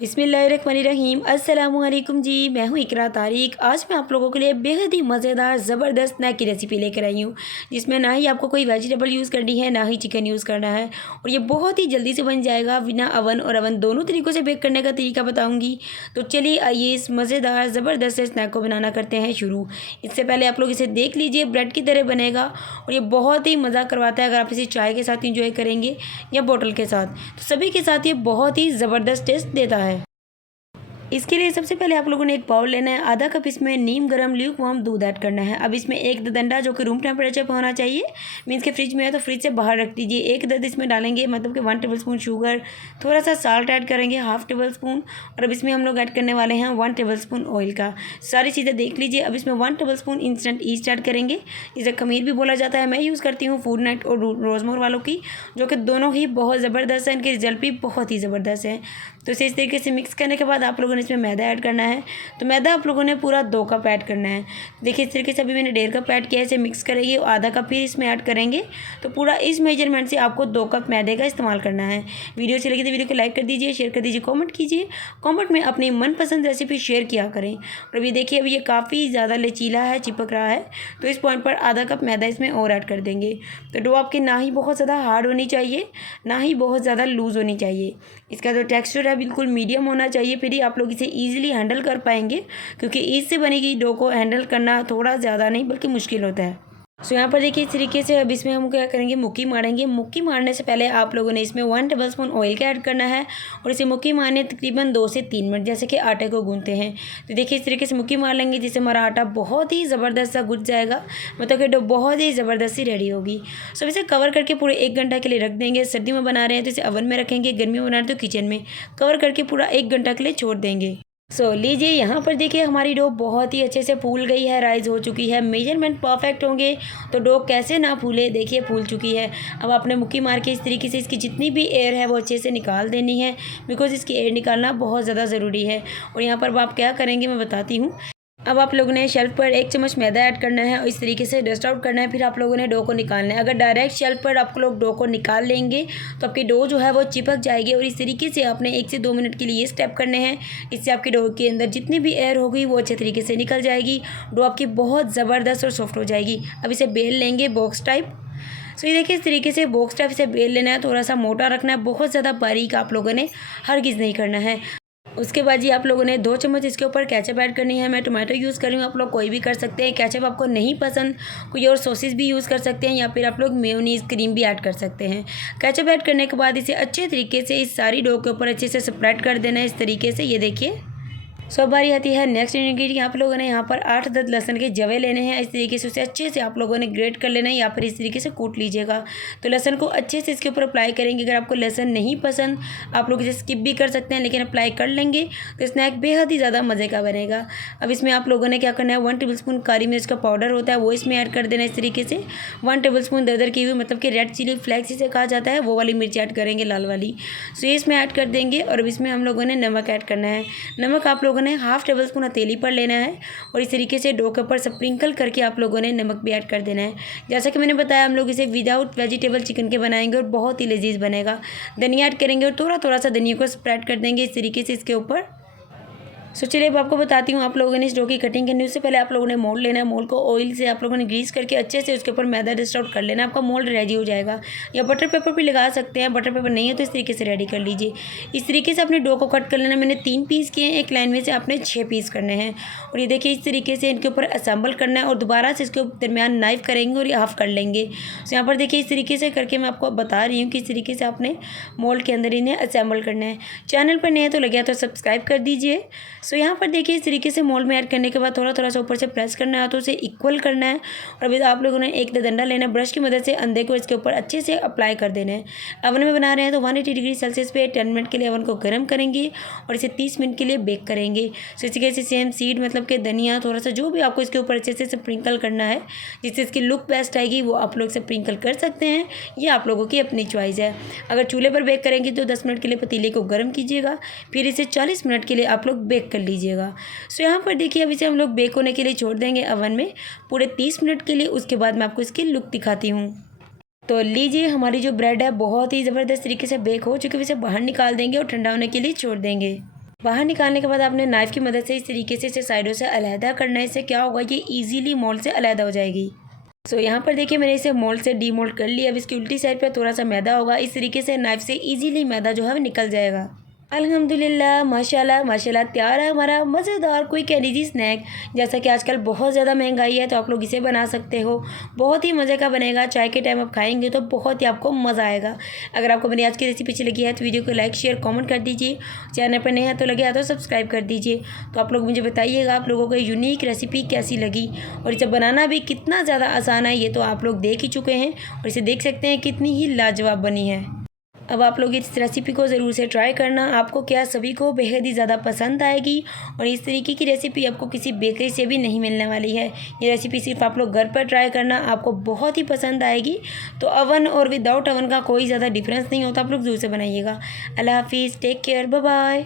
बिस्मिल्लाहिर्रहमानिर्रहीम अस्सलामुअलैकुम जी। मैं हूँ इकरा तारिक। आज मैं आप लोगों के लिए बेहद ही मज़ेदार ज़बरदस्त स्नैक की रेसिपी लेकर आई हूँ, जिसमें ना ही आपको कोई वेजिटेबल यूज़ करनी है, ना ही चिकन यूज़ करना है, और ये बहुत ही जल्दी से बन जाएगा। बिना अवन और अवन दोनों तरीक़ों से बेक करने का तरीका बताऊँगी। तो चलिए आइए इस मज़ेदार ज़बरदस्त से स्नैक को बनाना करते हैं शुरू। इससे पहले आप लोग इसे देख लीजिए, ब्रेड की तरह बनेगा और ये बहुत ही मज़ा करवाता है अगर आप इसे चाय के साथ इंजॉय करेंगे या बोतल के साथ, तो सभी के साथ ये बहुत ही ज़बरदस्त टेस्ट देता है। इसके लिए सबसे पहले आप लोगों ने एक बाउल लेना है। आधा कप इसमें नीम गर्म ल्यूक वार्म दूध ऐड करना है। अब इसमें एक दंडा जो कि रूम टेम्परेचर पर होना चाहिए, मीन्स के फ्रिज में है तो फ्रिज से बाहर रख दीजिए। एक दर्द इसमें डालेंगे, मतलब कि 1 टेबलस्पून शुगर, थोड़ा सा साल्ट ऐड करेंगे, हाफ टेबल स्पून, और अब इसमें हम लोग ऐड करने वाले हैं 1 टेबलस्पून ऑयल का। सारी चीज़ें देख लीजिए। अब इसमें 1 टेबलस्पून इंस्टेंट ईस्ट ऐड करेंगे, जिसे खमीर भी बोला जाता है। मैं यूज़ करती हूँ फूड नाइट और रोजमोर वालों की, जो कि दोनों ही बहुत ज़बरदस्त है, इनके रिजल्ट भी बहुत ही ज़बरदस्त है। तो इसे इस तरीके से मिक्स करने के बाद आप लोगों ने इसमें मैदा ऐड करना है। तो मैदा आप लोगों ने पूरा 2 कप ऐड करना है। देखिए इस तरीके से अभी मैंने 1.5 कप ऐड किया है। इसे मिक्स करेंगे और आधा कप फिर इसमें ऐड करेंगे। तो पूरा इस मेजरमेंट से आपको 2 कप मैदे का इस्तेमाल करना है। वीडियो अच्छी लगी तो वीडियो को लाइक कर दीजिए, शेयर कर दीजिए, कॉमेंट कीजिए। कॉमेंट में अपनी मनपसंद रेसिपी शेयर किया करें। और अभी देखिए अभी ये काफ़ी ज़्यादा लचीला है, चिपक रहा है, तो इस पॉइंट पर आधा कप मैदा इसमें और ऐड कर देंगे। तो डो आपकी ना ही बहुत ज़्यादा हार्ड होनी चाहिए, ना ही बहुत ज़्यादा लूज़ होनी चाहिए। इसका जो टेक्सचर है बिल्कुल मीडियम होना चाहिए, फिर ही आप लोग इसे ईजिली हैंडल कर पाएंगे, क्योंकि ईज से बनेगी डो को हैंडल करना थोड़ा ज़्यादा नहीं बल्कि मुश्किल होता है। सो यहाँ पर देखिए इस तरीके से अब इसमें हम क्या करेंगे, मुक्की मारेंगे। मुक्की मारने से पहले आप लोगों ने इसमें 1 टेबलस्पून ऑयल का ऐड करना है और इसे मुक्की मारने तकरीबन 2 से 3 मिनट, जैसे कि आटे को गूंथते हैं। तो देखिए इस तरीके से मुक्की मार लेंगे, जिससे हमारा आटा बहुत ही ज़बरदस्त सा गुज जाएगा, मतलब कि डो बहुत ही ज़बरदस्त सी रेडी होगी। सो इसे कवर करके पूरे 1 घंटा के लिए रख देंगे। सर्दी में बना रहे हैं तो इसे ओवन में रखेंगे, गर्मी में बना रहे हैं तो किचन में। कवर करके पूरा 1 घंटा के लिए छोड़ देंगे। लीजिए यहाँ पर देखिए हमारी डो बहुत ही अच्छे से फूल गई है, राइज हो चुकी है। मेजरमेंट परफेक्ट होंगे तो डो कैसे ना फूले, देखिए फूल चुकी है। अब आपने मुक्की मार के इस तरीके से इसकी जितनी भी एयर है वो अच्छे से निकाल देनी है, बिकॉज इसकी एयर निकालना बहुत ज़्यादा ज़रूरी है। और यहाँ पर आप क्या करेंगे मैं बताती हूँ। अब आप लोगों ने शेल्फ पर 1 चम्मच मैदा ऐड करना है और इस तरीके से डस्ट आउट करना है। फिर आप लोगों ने डो को निकालना है। अगर डायरेक्ट शेल्फ पर आप लोग डो को निकाल लेंगे तो आपकी डो जो है वो चिपक जाएगी। और इस तरीके से आपने 1 से 2 मिनट के लिए ये स्टेप करने हैं। इससे आपकी डो के अंदर जितनी भी एयर होगी वो अच्छे तरीके से निकल जाएगी। डो आपकी बहुत ज़बरदस्त और सॉफ्ट हो जाएगी। अब इसे बेल लेंगे बॉक्स टाइप। ये देखिए इस तरीके से बॉक्स टाइप से बेल लेना है। थोड़ा सा मोटा रखना है, बहुत ज़्यादा बारीक आप लोगों ने हरगिज़ नहीं करना है। उसके बाद जी आप लोगों ने 2 चम्मच इसके ऊपर केचप ऐड करनी है। मैं टोमेटो यूज़ कर रही हूँ, आप लोग कोई भी कर सकते हैं। केचप आपको नहीं पसंद, कोई और सॉसेस भी यूज़ कर सकते हैं, या फिर आप लोग मेयोनीज़ क्रीम भी ऐड कर सकते हैं। केचप ऐड करने के बाद इसे अच्छे तरीके से इस सारी डो के ऊपर अच्छे से स्प्रेड कर देना है इस तरीके से। ये देखिए अब बारी आती है नेक्स्ट इंग्रेडिएंट। आप लोगों ने यहाँ पर 8-10 लहसुन के जवे लेने हैं। इस तरीके से उसे अच्छे से आप लोगों ने ग्रेट कर लेना है, या फिर इस तरीके से कूट लीजिएगा। तो लहसुन को अच्छे से इसके ऊपर अप्लाई करेंगे। अगर आपको लहसुन नहीं पसंद आप लोग इसे स्किप भी कर सकते हैं, लेकिन अप्लाई कर लेंगे तो स्नैक बेहद ही ज़्यादा मज़े का बनेगा। अब इसमें आप लोगों ने क्या करना है, 1 टेबलस्पून काली मिर्च का पाउडर होता है वो इसमें ऐड कर देना है इस तरीके से। 1 टेबलस्पून दरदर की हुई, मतलब कि रेड चिली फ्लेक्स इसे कहा जाता है, वो वाली मिर्च ऐड करेंगे, लाल वाली। ये इसमें ऐड कर देंगे। और अब इसमें हम लोगों ने नमक ऐड करना है। नमक आप लोगों ने हाफ टेबलस्पून हथेली पर लेना है और इस तरीके से डो के ऊपर स्प्रिंकल करके आप लोगों ने नमक भी ऐड कर देना है। जैसा कि मैंने बताया हम लोग इसे विदाउट वेजिटेबल चिकन के बनाएंगे और बहुत ही लजीज बनेगा। धनिया ऐड करेंगे और थोड़ा थोड़ा सा धनिया को स्प्रेड कर देंगे इस तरीके से इसके ऊपर। चलिए अब आपको बताती हूँ आप लोगों ने इस डो की कटिंग करनी है। उससे पहले आप लोगों ने मोल्ड लेना है। मोल्ड को ऑयल से आप लोगों ने ग्रीस करके अच्छे से उसके ऊपर मैदा डस्ट आउट कर लेना है। आपका मोल्ड रेडी हो जाएगा, या बटर पेपर भी लगा सकते हैं। बटर पेपर नहीं है तो इस तरीके से रेडी कर लीजिए। इस तरीके से अपने डो को कट कर लेना। मैंने 3 पीस किए हैं, एक लाइन में से आपने 6 पीस करने हैं। और ये देखिए इस तरीके से इनके ऊपर असेंबल करना है और दोबारा से इसके दरमियान नाइफ करेंगे और ये हाफ कर लेंगे। यहाँ पर देखिए इस तरीके से करके मैं आपको बता रही हूँ कि इस तरीके से आपने मोल्ड के अंदर इन्हें असेंबल करना है। चैनल पर नए तो लगे तो सब्सक्राइब कर दीजिए। यहाँ पर देखिए इस तरीके से मोल्ड में ऐड करने के बाद थोड़ा थोड़ा सा ऊपर से प्रेस करना है, तो उसे इक्वल करना है। और अभी आप लोगों ने एक डंडा लेना है, ब्रश की मदद से अंधे को इसके ऊपर अच्छे से अप्लाई कर देना है। ओवन में बना रहे हैं तो 180 डिग्री सेल्सियस पे 10 मिनट के लिए ओवन को गर्म करेंगे और इसे 30 मिनट के लिए बेक करेंगे। इसी तरीके से सेम सीड, मतलब कि धनिया, थोड़ा सा जो भी आपको इसके ऊपर अच्छे से स्प्रिंकल करना है जिससे इसकी लुक बेस्ट आएगी, वो आप लोग स्प्रिंकल कर सकते हैं। ये आप लोगों की अपनी चॉइस है। अगर चूल्हे पर बेक करेंगे तो 10 मिनट के लिए पतीले को गर्म कीजिएगा, फिर इसे 40 मिनट के लिए आप लोग बेक कर लीजिएगा। यहाँ पर देखिए अब इसे हम लोग बेक होने के लिए छोड़ देंगे ओवन में पूरे 30 मिनट के लिए। उसके बाद मैं आपको इसकी लुक दिखाती हूँ। तो लीजिए हमारी जो ब्रेड है बहुत ही ज़बरदस्त तरीके से बेक हो चुकी है। इसे बाहर निकाल देंगे और ठंडा होने के लिए छोड़ देंगे। बाहर निकालने के बाद आपने नाइफ़ की मदद से इस तरीके से इसे साइडों से अलहदा करना है। इससे क्या होगा, ये ईज़िली मोल्ड से अलहदा हो जाएगी। यहाँ पर देखिए मैंने इसे मोल्ड से डीमोल्ड कर लिया। अब इसकी उल्टी साइड पे थोड़ा सा मैदा होगा। इस तरीके से नाइफ़ से ईज़िली मैदा जो है वो निकल जाएगा। अल्हम्दुलिल्लाह माशाल्लाह माशाल्लाह तैयार है हमारा मज़ेदार क्विक एंड ईज़ी स्नैक। जैसा कि आजकल बहुत ज़्यादा महंगाई है तो आप लोग इसे बना सकते हो। बहुत ही मज़े का बनेगा। चाय के टाइम आप खाएंगे तो बहुत ही आपको मज़ा आएगा। अगर आपको मेरी आज की रेसिपी अच्छी लगी है तो वीडियो को लाइक शेयर कमेंट कर दीजिए। चैनल पर नए हैं तो लगे हाथ तो सब्सक्राइब कर दीजिए। तो आप लोग मुझे बताइएगा आप लोगों को यूनिक रेसिपी कैसी लगी और इसे बनाना भी कितना ज़्यादा आसान है, ये तो आप लोग देख ही चुके हैं और इसे देख सकते हैं कितनी ही लाजवाब बनी है। अब आप लोग इस रेसिपी को ज़रूर से ट्राई करना। आपको क्या सभी को बेहद ही ज़्यादा पसंद आएगी और इस तरीके की रेसिपी आपको किसी बेकरी से भी नहीं मिलने वाली है। ये रेसिपी सिर्फ आप लोग घर पर ट्राई करना, आपको बहुत ही पसंद आएगी। तो अवन और विदाउट अवन का कोई ज़्यादा डिफरेंस नहीं होता। आप लोग ज़रूर से बनाइएगा। अल्लाह हाफिज़, टेक केयर, बाय बाय।